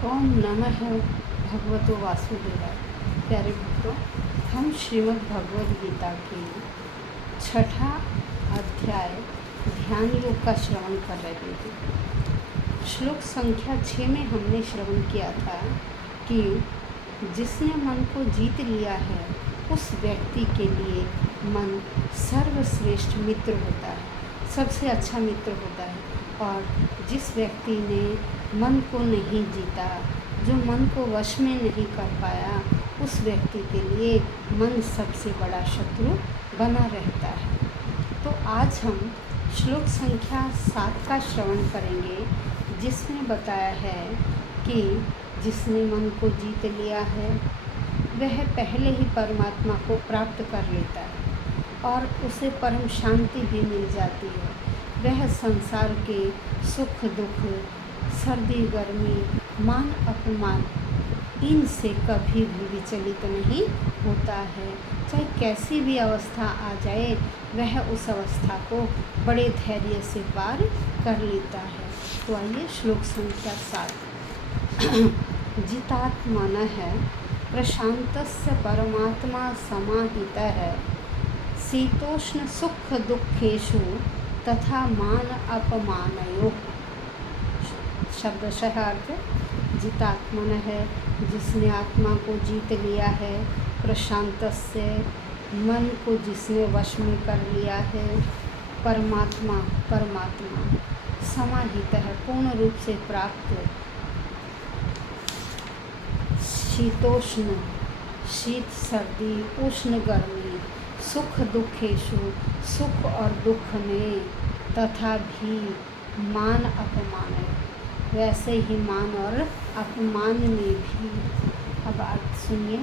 ओम नमः भगवतो वासुदेवाय। प्यारे भक्तों, हम श्रीमद् भगवद गीता के छठा अध्याय ध्यान योग का श्रवण कर रहे हैं। श्लोक संख्या 6 में हमने श्रवण किया था कि जिसने मन को जीत लिया है उस व्यक्ति के लिए मन सर्वश्रेष्ठ मित्र होता है, सबसे अच्छा मित्र होता है। और जिस व्यक्ति ने मन को नहीं जीता, जो मन को वश में नहीं कर पाया, उस व्यक्ति के लिए मन सबसे बड़ा शत्रु बना रहता है। तो आज हम श्लोक संख्या 7 का श्रवण करेंगे, जिसमें बताया है कि जिसने मन को जीत लिया है वह पहले ही परमात्मा को प्राप्त कर लेता है और उसे परम शांति भी मिल जाती है। वह संसार के सुख दुख, सर्दी गर्मी, मान अपमान, इनसे कभी भी विचलित नहीं होता है। चाहे कैसी भी अवस्था आ जाए, वह उस अवस्था को बड़े धैर्य से पार कर लेता है। तो आइए श्लोक संख्या 7। जितात्मनः प्रशान्तस्य परमात्मा समाहितः शीतोष्ण सुख दुखेषु तथा मान अपमानयोः। शब्दशः अर्थ जितात्मनः है, जिसने आत्मा को जीत लिया है, प्रशान्तस्य मन को जिसने वश में कर लिया है, परमात्मा समाहित है, पूर्ण रूप से प्राप्त, शीतोष्ण शीत सर्दी, उष्ण गर्मी, सुख दुखेषु सुख और दुख में, तथा भी मान अपमान, वैसे ही मान और अपमान में भी। अब अर्थ सुनिए।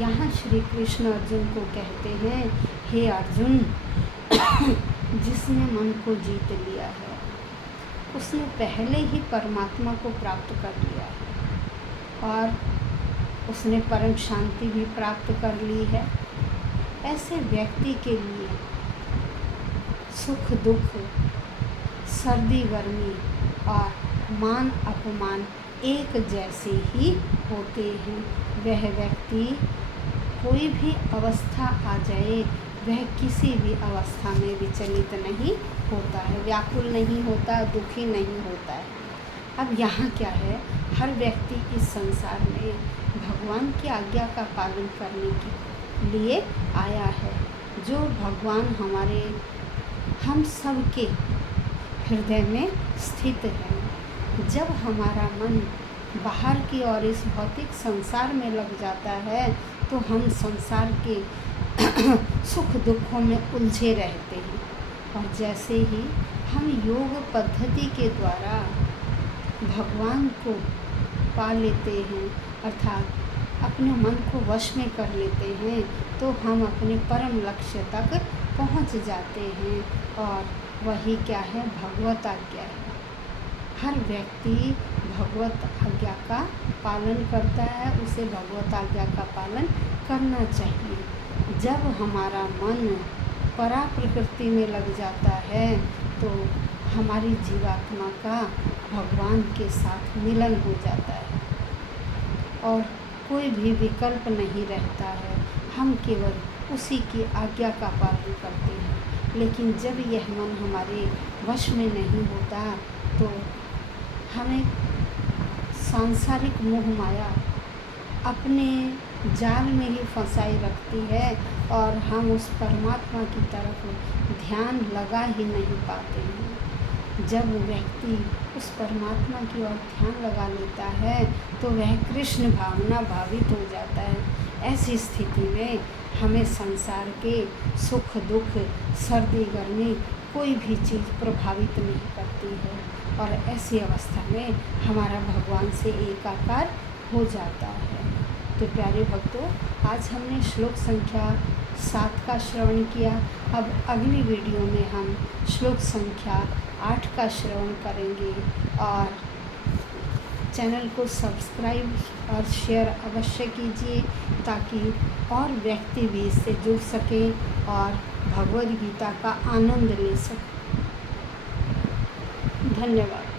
यहाँ श्री कृष्ण अर्जुन को कहते हैं, हे अर्जुन, जिसने मन को जीत लिया है उसने पहले ही परमात्मा को प्राप्त कर लिया है और उसने परम शांति भी प्राप्त कर ली है। ऐसे व्यक्ति के लिए सुख दुख, सर्दी गर्मी और मान अपमान एक जैसे ही होते हैं। वह व्यक्ति कोई भी अवस्था आ जाए, वह किसी भी अवस्था में विचलित नहीं होता है, व्याकुल नहीं होता, दुखी नहीं होता है। अब यहाँ क्या है, हर व्यक्ति इस संसार में भगवान की आज्ञा का पालन करने के लिए आया है। जो भगवान हम सबके हृदय में स्थित है। जब हमारा मन बाहर की ओर इस भौतिक संसार में लग जाता है तो हम संसार के सुख दुखों में उलझे रहते हैं। और जैसे ही हम योग पद्धति के द्वारा भगवान को पा लेते हैं, अर्थात अपने मन को वश में कर लेते हैं, तो हम अपने परम लक्ष्य तक पहुंच जाते हैं। और वही क्या है, भगवत आज्ञा है। हर व्यक्ति भगवत आज्ञा का पालन करता है, उसे भगवत आज्ञा का पालन करना चाहिए। जब हमारा मन परा प्रकृति में लग जाता है तो हमारी जीवात्मा का भगवान के साथ मिलन हो जाता है और कोई भी विकल्प नहीं रहता है। हम केवल उसी की आज्ञा का पालन करते हैं। लेकिन जब यह मन हमारे वश में नहीं होता तो हमें सांसारिक मोह माया अपने जाल में ही फंसाई रखती है और हम उस परमात्मा की तरफ ध्यान लगा ही नहीं पाते हैं। जब व्यक्ति उस परमात्मा की ओर ध्यान लगा लेता है तो वह कृष्ण भावना भावित हो जाता है। ऐसी स्थिति में हमें संसार के सुख दुख, सर्दी गर्मी कोई भी चीज़ प्रभावित नहीं करती है और ऐसी अवस्था में हमारा भगवान से एकाकार हो जाता है। तो प्यारे भक्तों, आज हमने श्लोक संख्या 7 का श्रवण किया। अब अगली वीडियो में हम श्लोक संख्या 8 का श्रवण करेंगे। और चैनल को सब्सक्राइब और शेयर अवश्य कीजिए ताकि और व्यक्ति भी इससे जुड़ सकें और भगवद गीता का आनंद ले सकें। धन्यवाद।